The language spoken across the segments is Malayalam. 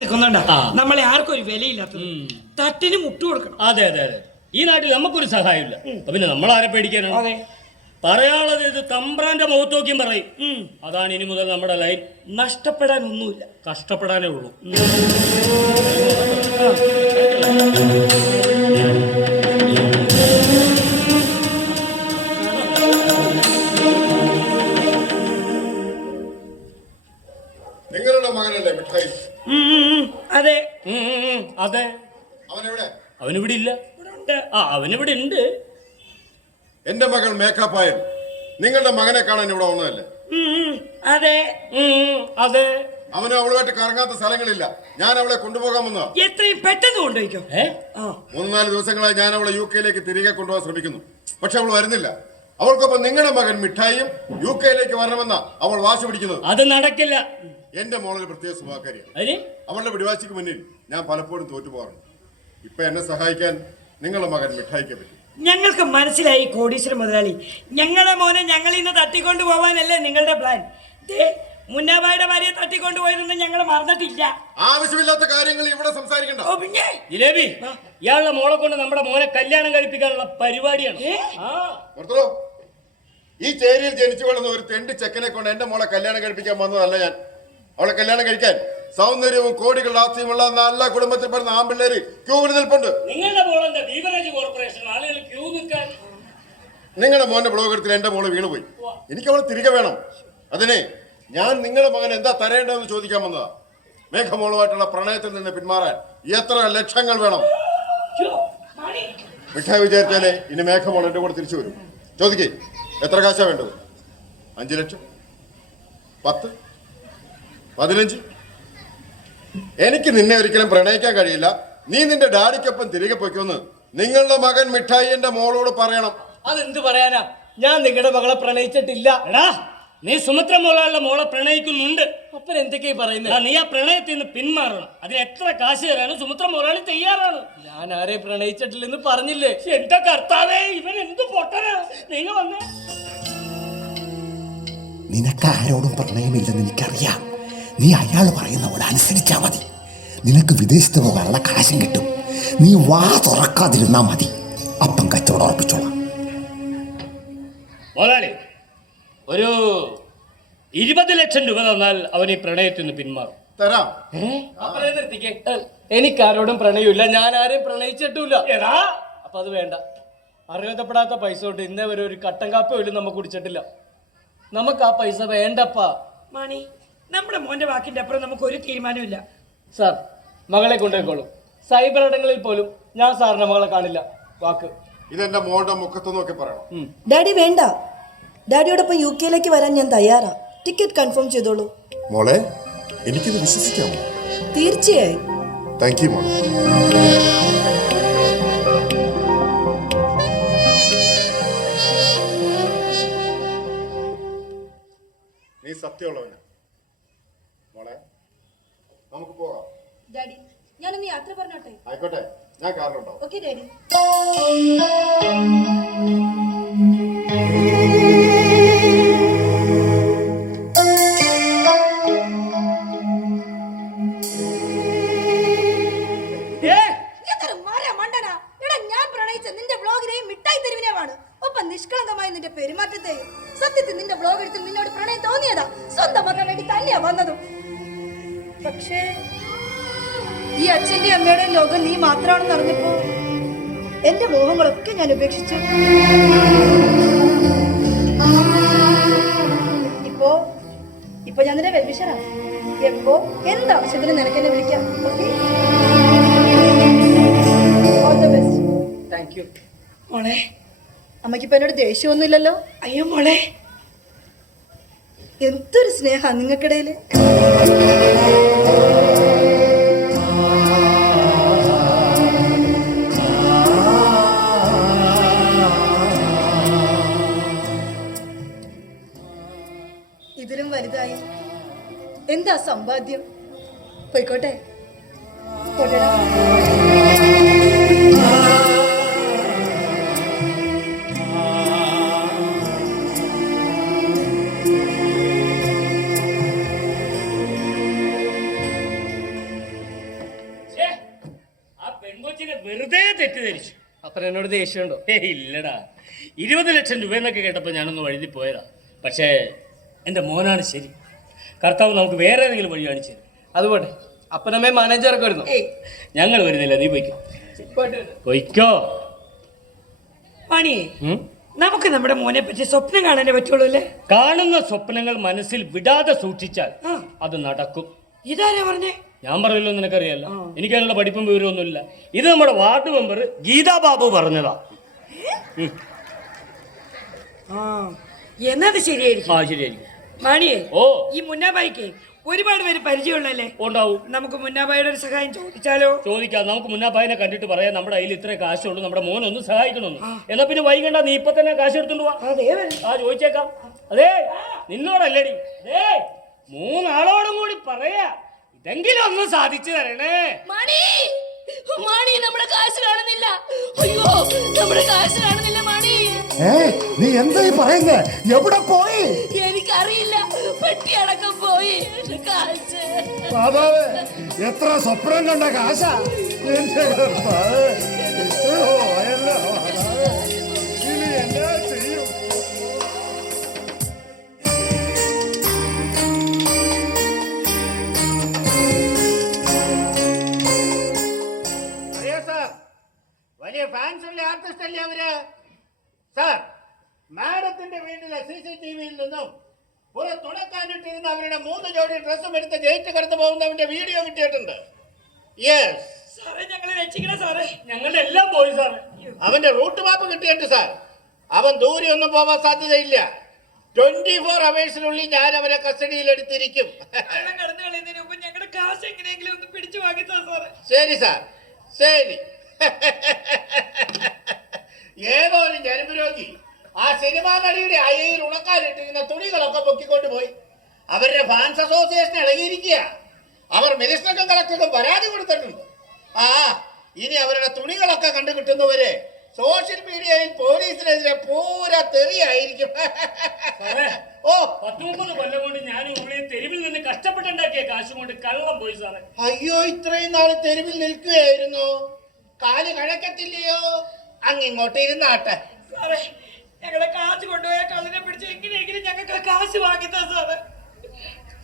നമ്മളെ ആർക്കും ഒരു വിലയില്ലാത്തത് തട്ടിന് മുട്ടു കൊടുക്കണം. അതെ അതെ അതെ, ഈ നാട്ടിൽ നമുക്കൊരു സഹായമില്ല. പിന്നെ നമ്മൾ ആരെ പേടിക്കാനാണ്? പറയാനുള്ളത് ഇത് തമ്പ്രാന്റെ മുഖത്ത് നോക്കിയും പറയും. അതാണ് ഇനി മുതൽ നമ്മുടെ ലൈൻ. നഷ്ടപ്പെടാനൊന്നുമില്ല, കഷ്ടപ്പെടാനേ ഉള്ളൂ. നിങ്ങളുടെ മകനല്ലേ മിഠായി? അതെ അതെ. അവനിവിടെ ഇല്ല. അവനിവിടെ ഉണ്ട്. എന്റെ മകൾ മേക്കപ്പായൻ നിങ്ങളുടെ മകനെ കാണാൻ ഇവിടെ വന്നതല്ലേ? അതെ അതെ. അവന് അവളുമായിട്ട് കറങ്ങാത്ത സ്ഥലങ്ങളില്ല. ഞാൻ അവളെ കൊണ്ടുപോകാൻ വന്നതാ. എത്രയും പെട്ടെന്ന് കൊണ്ടുപോയിക്കോ. 3-4 ദിവസങ്ങളായി ഞാൻ അവളെ UK തിരികെ കൊണ്ടുപോകാൻ ശ്രമിക്കുന്നു. പക്ഷെ അവൾ വരുന്നില്ല. അവൾക്കൊപ്പം നിങ്ങളുടെ മകൻ മിഠായിയും UK വരണമെന്നാ അവൾ വാശി പിടിക്കുന്നത്. അത് നടക്കില്ല. എന്റെ മോളൊരു പ്രത്യേക സ്വഭാവക്കാരിയാണ്. അവളുടെ പിടിവാശിക്ക് മുന്നിൽ ഞാൻ പലപ്പോഴും തോറ്റുപോകാറുണ്ട്. ഇപ്പൊ എന്നെ സഹായിക്കാൻ നിങ്ങളുടെ മകൻ മിഠായിക്ക് പറ്റും. ഞങ്ങൾക്ക് മനസ്സിലായി കോടീശ്വരൻ മുതലാളി. ഞങ്ങളുടെ മോനെ ഞങ്ങളിൽ നിന്ന് തട്ടിക്കൊണ്ടു പോവാനല്ലേ നിങ്ങളുടെ പ്ലാൻ? മുന്നാബായുടെ ഭാര്യയെ തട്ടിക്കൊണ്ടുപോയതൊന്നും ഞങ്ങൾ മറന്നിട്ടില്ല. ആവശ്യമില്ലാത്ത കാര്യങ്ങൾ ഇവിടെ സംസാരിക്കണ്ട. ജിലേബി, ഇയാളുടെ മോളെ കൊണ്ട് നമ്മുടെ മോനെ കല്യാണം കഴിപ്പിക്കാനുള്ള പരിപാടിയാണ്. ഈ ചേരിയിൽ ജനിച്ചു വളർന്ന ഒരു തെണ്ടി ചെക്കനെ കൊണ്ട് എന്റെ മോളെ കല്യാണം കഴിപ്പിക്കാൻ വന്നതല്ല ഞാൻ. അവളെ കല്യാണം കഴിക്കാൻ സൗന്ദര്യവും കോടികളുടെ ആസ്തിയുമുള്ള നല്ല കുടുംബത്തിൽ പെടുന്ന ആൺപിള്ളേര് ക്യൂവിൽ നിൽപ്പുണ്ട്. നിങ്ങളുടെ മോന്റെ ബ്ലോഗ് എടുത്തിൽ എന്റെ മോള് വീണുപോയി. എനിക്ക് അവളെ തിരികെ വേണം. അതിനെ ഞാൻ നിങ്ങളുടെ മകൻ എന്താ തരേണ്ടതെന്ന് ചോദിക്കാൻ വന്നതാ. മേഘമോളുമായിട്ടുള്ള പ്രണയത്തിൽ നിന്ന് പിന്മാറാൻ എത്ര ലക്ഷങ്ങൾ വേണം? മിഠായി വിചാരിച്ചാലേ ഇനി മേഘമോൾ എന്റെ കൂടെ തിരിച്ചു വരും. ചോദിക്കേ, എത്ര കാശാ വേണ്ടത്? 5 ലക്ഷം, 10, 15? എനിക്ക് നിന്നെ ഒരിക്കലും പ്രണയിക്കാൻ കഴിയില്ല. നീ നിന്റെ ഡാഡിക്കൊപ്പം തിരികെ പൊയ്ക്കൊന്ന് നിങ്ങളുടെ മകൻ മിഠായി എന്റെ മോളോട് പറയണം. അതെന്ത് പറയാനാ? ഞാൻ നിങ്ങളുടെ മകളെ പ്രണയിച്ചിട്ടില്ല. നീ സുമിത്ര മോളുടെ മോളെ പ്രണയിക്കുന്നുണ്ട്. അപ്പൻ എന്തൊക്കെയാ പറയുന്നത്? നീ ആ പ്രണയത്തിൽ നിന്ന് പിന്മാറണം. അതിന് എത്ര കാശ് തരാനും സുമിത്ര മോളാളി തയ്യാറാണ്. ഞാൻ ആരെയും പ്രണയിച്ചിട്ടില്ലെന്ന് പറഞ്ഞില്ലേ? എന്റെ കർത്താവേ, ഇവൻ എന്ത് പൊട്ടനാ! നീങ്ങ വന്നേ. നിനക്ക് ആരോടും പ്രണയമില്ലെന്ന് എനിക്കറിയാം. നീ അയാൾ പറയുന്ന പോലെ അനുസരിച്ചാ മതി. നിനക്ക് വിദേശത്ത് പോകാനുള്ള കാശും കിട്ടും. നീ വാ തുറക്കാതിരുന്നാ മതി. അപ്പം കച്ചവടം ഉറപ്പിച്ചോളാം. മോലാളി, ഒരു 20 ലക്ഷം രൂപ തന്നാൽ അവൻ ഈ പ്രണയത്തിൽ നിന്ന് പിന്മാറും. തരാം. എനിക്കാരോടും പ്രണയമില്ല. ഞാൻ ആരെയും പ്രണയിച്ചിട്ടില്ല. അപ്പൊ അത് വേണ്ട. അറിയപ്പെടാത്ത പൈസ കൊണ്ട് ഇന്നേ വരെ ഒരു കട്ടൻ കാപ്പി പോലും നമുക്ക് കുടിച്ചിട്ടില്ല. നമുക്ക് ആ പൈസ വേണ്ടപ്പാ. മണി, നമ്മുടെ മോന്റെ വാക്കിന്റെ അപ്പുറം നമുക്ക് ഒരു തീരുമാനമില്ല. സാർ, മകളെ കൊണ്ടുപോയിക്കോളൂ. സൈബർ ഇടങ്ങളിൽ പോലും ഞാൻ സാറിന്റെ മകളെ കാണില്ല. വാക്ക്. ഇതെന്റെ മോളുടെ മുഖത്ത് നോക്കി പറയണം. ഡാഡി വേണ്ട. ഡാഡിയോടൊപ്പം UK വരാൻ ഞാൻ തയ്യാറാ. ടിക്കറ്റ് കൺഫേം ചെയ്തോളൂ. മോളെ, എനിക്കിത് വിശ്വസിക്കാമോ? തീർച്ചയായും. താങ്ക് യു മോളെ. നീ സത്യമുള്ളവനാ മോളെ. നമുക്ക് പോകാം. ഡാഡി, ഞാനൊന്ന് യാത്ര പറഞ്ഞോട്ടെ? ആയിക്കോട്ടെ, ഞാൻ കാറിലുണ്ടാവും. Okay daddy. നിഷ്കളങ്കമായി നിന്റെ പെരുമാറ്റത്തെയും സത്യത്തിൽ നിന്റെ ബ്ലോഗ് എടുത്ത് നിന്നോട് പ്രണയം തോന്നിയതാ. സ്വന്തമാക്കാൻ വേണ്ടി തന്നെയാ വന്നതും. പക്ഷേ ഈ അച്ഛന്റെ അമ്മയുടെ ലോകം നീ മാത്രമാണെന്ന് അറിഞ്ഞപ്പോ എന്റെ മോഹങ്ങളൊക്കെ ഞാൻ ഉപേക്ഷിച്ചു. ഇപ്പൊ ഞാൻ നിന്റെ വെൽവിഷറാ. എപ്പോ എന്താവശ്യത്തിന് നിനക്ക് എന്നെ വിളിക്കാം. Okay, all the best. Thank you മോളെ. അമ്മയ്ക്കിപ്പോ എന്നോട് ദേഷ്യമൊന്നുമില്ലല്ലോ? അയ്യോ മോളെ, എന്തൊരു സ്നേഹ നിങ്ങൾക്കിടയില്. ഇതിലും വലുതായി എന്താ സമ്പാദ്യം? പോയിക്കോട്ടെ. പോട്ടെടാ. കൊച്ചിനെ വെറുതെ തെറ്റിദ്ധരിച്ചു. അപ്പൻ എന്നോട് ദേഷ്യമുണ്ടോ? ഇല്ലടാ, 20 ലക്ഷം രൂപ എന്നൊക്കെ കേട്ടപ്പോൾ ഞാനൊന്ന് വഴുതി പോയതാ. പക്ഷേ എൻ്റെ മോനാണ് ശരി. കർത്താവ് നമുക്ക് വേറെ ഏതെങ്കിലും വഴി കാണിച്ചു തരും. അതുപോട്ടെ, അപ്പനമ്മേ മാനേജറൊക്കെ വരുന്നു. ഞങ്ങൾ വരുന്നില്ല, നീ പോയിക്കോ. പോയിക്കോ. മാണിയെ, നമുക്ക് നമ്മുടെ മോനെ പറ്റി സ്വപ്നം കാണാനേ പറ്റുള്ളൂ അല്ലേ? കാണുന്ന സ്വപ്നങ്ങൾ മനസ്സിൽ വിടാതെ സൂക്ഷിച്ചാൽ അത് നടക്കും. ഇതാരാ പറഞ്ഞേ? ഞാൻ പറയല്ലോ, നിനക്കറിയാലോ, എനിക്കതിനുള്ള പഠിപ്പും വിവരമൊന്നുമില്ല. ഇത് നമ്മുടെ വാർഡ് മെമ്പർ ഗീതാ ബാബു പറഞ്ഞതാ. എന്നത് ശരിയായിരിക്കും. ശരിയായിരിക്കും. മാണിയെ, ഓ, ഈ മുന്നാബായിക്ക് ഒരുപാട് പേര് പരിചയമുള്ളല്ലേ? ഉണ്ടാവും. നമുക്ക് മുന്നാബായുടെ ഒരു സഹായം ചോദിച്ചാലോ? ചോദിക്കാം. നമുക്ക് മുന്നാബായിനെ കണ്ടിട്ട് പറയാം നമ്മുടെ കയ്യിൽ ഇത്ര കാശുള്ളൂ, നമ്മുടെ മോനൊന്ന് സഹായിക്കണമെന്ന്. എന്നാ പിന്നെ വൈകണ്ട, നീ ഇപ്പൊ തന്നെ കാശ് എടുത്തോണ്ട് പോവാ. ചോദിച്ചേക്കാം. അതേ, നിന്നോടല്ലേടി, അതേ 3 ആളോടും കൂടി പറയാ, ഇതെങ്കിലും ഒന്ന് സാധിച്ചു തരണേ. മണി, മണി, നമ്മുടെ കാശ് കാണുന്നില്ല. അയ്യോ, നമ്മുടെ കാശ് കാണുന്നില്ല മണി. നീ എന്തായി പറയുന്നേ? എവിടെ പോയി? എനിക്കറിയില്ല, പെട്ടി അടക്കം പോയി. കാശ് ബാബാവേ, എത്ര സ്വപ്നം കണ്ട കാശാ എന്റെ കർത്താവേ. പോയല്ലോ ബാബാവേ. ഇനി എന്നാ ചെയ്യും? വലിയ ഫാൻസ് ഉള്ള ആർട്ടിസ്റ്റ് അല്ലേ അവര്? സാർ, മാഡത്തിന്റെ വീട്ടിലെ CCTV-യിൽ നിന്നും പുറത്തുണക്കാനിട്ടിരുന്ന അവരുടെ 3 ജോഡി ഡ്രസ്സും എടുത്ത് ഗേറ്റ് കടന്നു പോകുന്നവന്റെ വീഡിയോ കിട്ടിയിട്ടുണ്ട്. യെസ് സാറേ, ഞങ്ങളെ രക്ഷിക്കണം സാറേ. ഞങ്ങളുടെ എല്ലാം പോയി സാറേ. അവന്റെ റൂട്ട് മാപ്പ് കിട്ടിയിട്ടുണ്ട് സാർ. അവൻ ദൂരെ ഒന്നും പോവാൻ സാധ്യതയില്ല. 24 അവേഴ്സിനുള്ളിൽ ഞാൻ അവരെ കസ്റ്റഡിയിൽ എടുത്തിരിക്കും. കടന്നു കളയുന്നതിന് മുമ്പ് ഞങ്ങളുടെ കാശ് എങ്ങനെയെങ്കിലും ഒന്ന് പിടിച്ചു വാങ്ങിത്താ സാറേ. ശരി സാർ, ശരി. ഏതോ ഒരു ഞരമ്പ് രോഗി ആ സിനിമാ നടിയുടെ അയയിൽ ഉണക്കാനിട്ടിരുന്ന തുണികളൊക്കെ പൊക്കിക്കൊണ്ട് പോയി. അവരുടെ ഫാൻസ് അസോസിയേഷൻ ഇളകിയിരിക്കുക. അവർ മിനിസ്റ്റർക്കും കളക്ടർക്കും പരാതി കൊടുത്തിട്ടുണ്ട്. ഇനി അവരുടെ തുണികളൊക്കെ കണ്ടു കിട്ടുന്നവരെ സോഷ്യൽ മീഡിയയിൽ പോലീസിനെതിരെ പൂരാ തെറിയായിരിക്കും. ഓ, 30 കൊല്ലം കൊണ്ട് ഞാൻ ഇവിടെ തെരുവിൽ നിന്ന് കഷ്ടപ്പെട്ടുണ്ടാക്കിയ കാശ് കൊണ്ട് കള്ളം പോയി സാറേ. അയ്യോ, ഇത്രയും നാള് തെരുവിൽ നിൽക്കുകയായിരുന്നു. കാല് കഴക്കത്തില്ലയോ? അങ്ങിങ്ങോട്ട് ഇരുന്നാട്ടെ. സാറേ, ഞങ്ങളുടെ കാശ് കൊണ്ടുപോയ കള്ളിനെ പിടിച്ച് എങ്ങനെയെങ്കിലും ഞങ്ങൾക്ക് കാശ് വാങ്ങിത്താ സാറേ.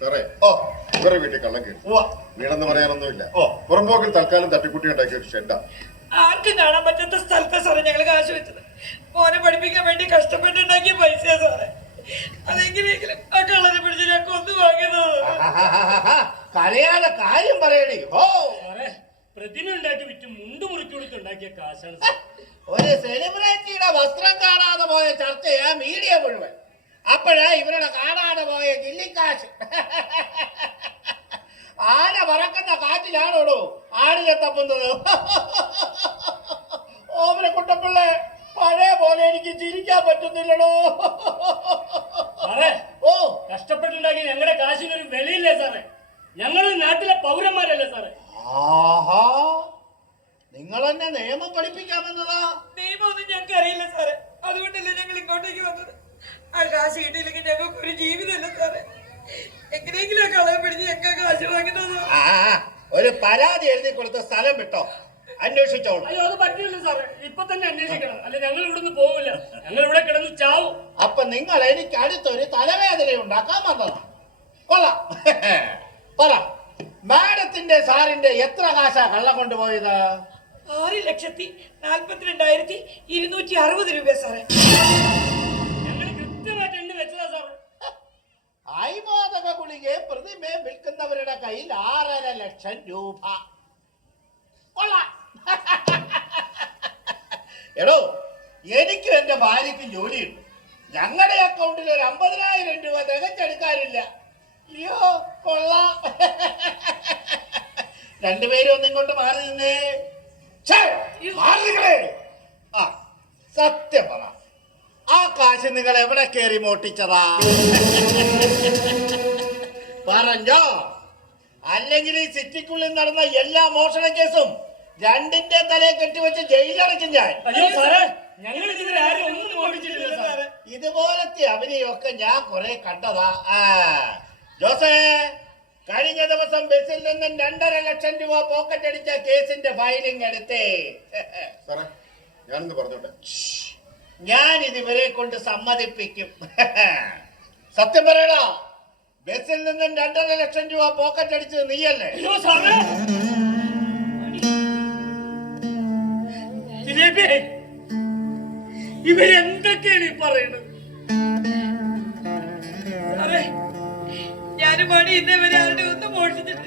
സാറേ, ഇവരുടെ വീട്ടിൽ കള്ളം കയറി. വീടെന്ന് പറയാനൊന്നുമില്ല. പുറമ്പോക്കിൽ തൽക്കാലം തട്ടിക്കുട്ടി ഉണ്ടാക്കിയ ഒരു ഷെഡാ. ആർക്കും കാണാൻ പറ്റാത്ത സ്ഥലത്താ സാറേ ഞങ്ങൾ കാശ് വെച്ചത്. മോനെ പഠിപ്പിക്കാൻ വേണ്ടി കഷ്ടപ്പെട്ടുണ്ടാക്കിയ പൈസയാ സാറേ. അതെങ്ങനെയെങ്കിലും ആ കള്ളനെ പിടിച്ച് ഞങ്ങൾക്ക് ഒന്ന് വാങ്ങിയതോ. കരയാതെ കാര്യം പറയണേ. പ്രതിമ ഉണ്ടാക്കി വിറ്റ് മുണ്ട് മുറുക്കി കൊടുത്തുണ്ടാക്കിയ കാശാണ് സാർ. ഒരു സെലിബ്രിറ്റിയുടെ വസ്ത്രം കാണാതെ പോയ ചർച്ചയാ മീഡിയ മുഴുവൻ. അപ്പോഴാ ഇവരുടെ കാണാതെ പോയ കിള്ളിക്കാശ്. ആന പറക്കുന്ന കാറ്റിലാണോടോ ആടിനെ തപ്പുന്നത്? ഓമന കുട്ടപ്പിള്ളേ, പഴയ പോലെ എനിക്ക് ചിരിക്കാൻ പറ്റുന്നില്ലടോ. കഷ്ടപ്പെട്ടുണ്ടാക്കി ഞങ്ങളുടെ കാശിനൊരു വിലയില്ലേ സാറേ? ഞങ്ങൾ നാട്ടിലെ പൗരന്മാരല്ലേ സാറേ? നിങ്ങൾ എന്നെ നിയമം പഠിപ്പിക്കാമെന്നതാ? നിയമമൊന്നും ഞങ്ങൾക്ക് അറിയില്ല സാറേ. അതുകൊണ്ടല്ലേ ഞങ്ങൾ ഇങ്ങോട്ടേക്ക് വന്നത്. ആ കാശ് കിട്ടിയില്ലെങ്കിൽ ഞങ്ങൾക്ക് ഒരു ജീവിതമല്ല സാറേ. എങ്ങനെയെങ്കിലും ആ കളയെ പിടിച്ച് ഞങ്ങൾക്ക് കാശ് വാങ്ങുന്നത്. ഒരു പരാതി എഴുതി കൊടുത്ത സ്ഥലം വിട്ടോ, അന്വേഷിച്ചോളൂ. അയ്യോ, അത് പറ്റില്ല സാറേ. ഇപ്പൊ തന്നെ അന്വേഷിക്കണം, അല്ലെ ഞങ്ങൾ ഇവിടുന്ന് പോവില്ല. ഞങ്ങൾ ഇവിടെ കിടന്ന് ചാവും. അപ്പൊ നിങ്ങൾ എനിക്ക് അടുത്തൊരു തലവേദന ഉണ്ടാക്കാൻ വന്നതാ. കൊള്ളാം. പറ, മാഡത്തിന്റെ സാറിന്റെ എത്ര കാശാ കള്ളം കൊണ്ടുപോയത്? 6,42,260 രൂപ സാറേ. ഞങ്ങൾ കൃത്യമായിട്ട് എണ്ണി വെച്ചതാ സാറേ. അയ്മാതക ഗുളികയെ പ്രതിമയെ വിൽക്കുന്നവരുടെ കയ്യിൽ 6.5 ലക്ഷം രൂപ. കൊള്ളാം. എടോ, എനിക്കും എന്റെ ഭാര്യയ്ക്കും ജോലിയുണ്ട്. ഞങ്ങളുടെ അക്കൗണ്ടിൽ ഒരു 50,000 രൂപ തികച്ചെടുക്കാറില്ല. അയ്യോ, കൊള്ളാം. രണ്ടുപേരും ഒന്നിങ്ങോട്ട് മാറി നിന്നേ. സത്യം പറ, ആ കാശ് നിങ്ങൾ എവിടെ കയറി മോട്ടിച്ചതാ? പറഞ്ഞോ, അല്ലെങ്കിൽ ഈ സിറ്റിക്കുള്ളിൽ നടന്ന എല്ലാ മോഷണ കേസും 2ന്റെ തലയെ കെട്ടിവെച്ച് ജയിലടയ്ക്കും ഞാൻ. അയ്യോ സാറേ, ഞങ്ങൾ ഇതിൽ ആരും ഒന്നും മോഷിച്ചിട്ടില്ല സാറേ. ഇതുപോലത്തെ അഭിനയൊക്കെ ഞാൻ കുറെ കണ്ടതാ. ജോസേ, കഴിഞ്ഞ ദിവസം ബസ്സിൽ നിന്നും 2.5 ലക്ഷം രൂപ പോക്കറ്റ് അടിച്ച കേസിന്റെ ഫയലിംഗ് എടുത്തേ. സാറേ ഞാനൊന്ന് പറഞ്ഞോട്ടെ. ഞാൻ ഇതിവരെ കൊണ്ട് സമ്മതിപ്പിക്കും. സത്യം പറയടാ, ബസ്സിൽ നിന്നും 2.5 ലക്ഷം രൂപ പോക്കറ്റ് അടിച്ചത് നീയല്ലേ? അയ്യോ സാറേ, ജിലേബി, ഇവരെന്തൊക്കെയാണ് ഈ പറയുന്നത്? സാറേ, ഞാനും മണി ഇന്നേ വരെ ആരുടെ ഒന്നും മോഷിച്ചിട്ടില്ല.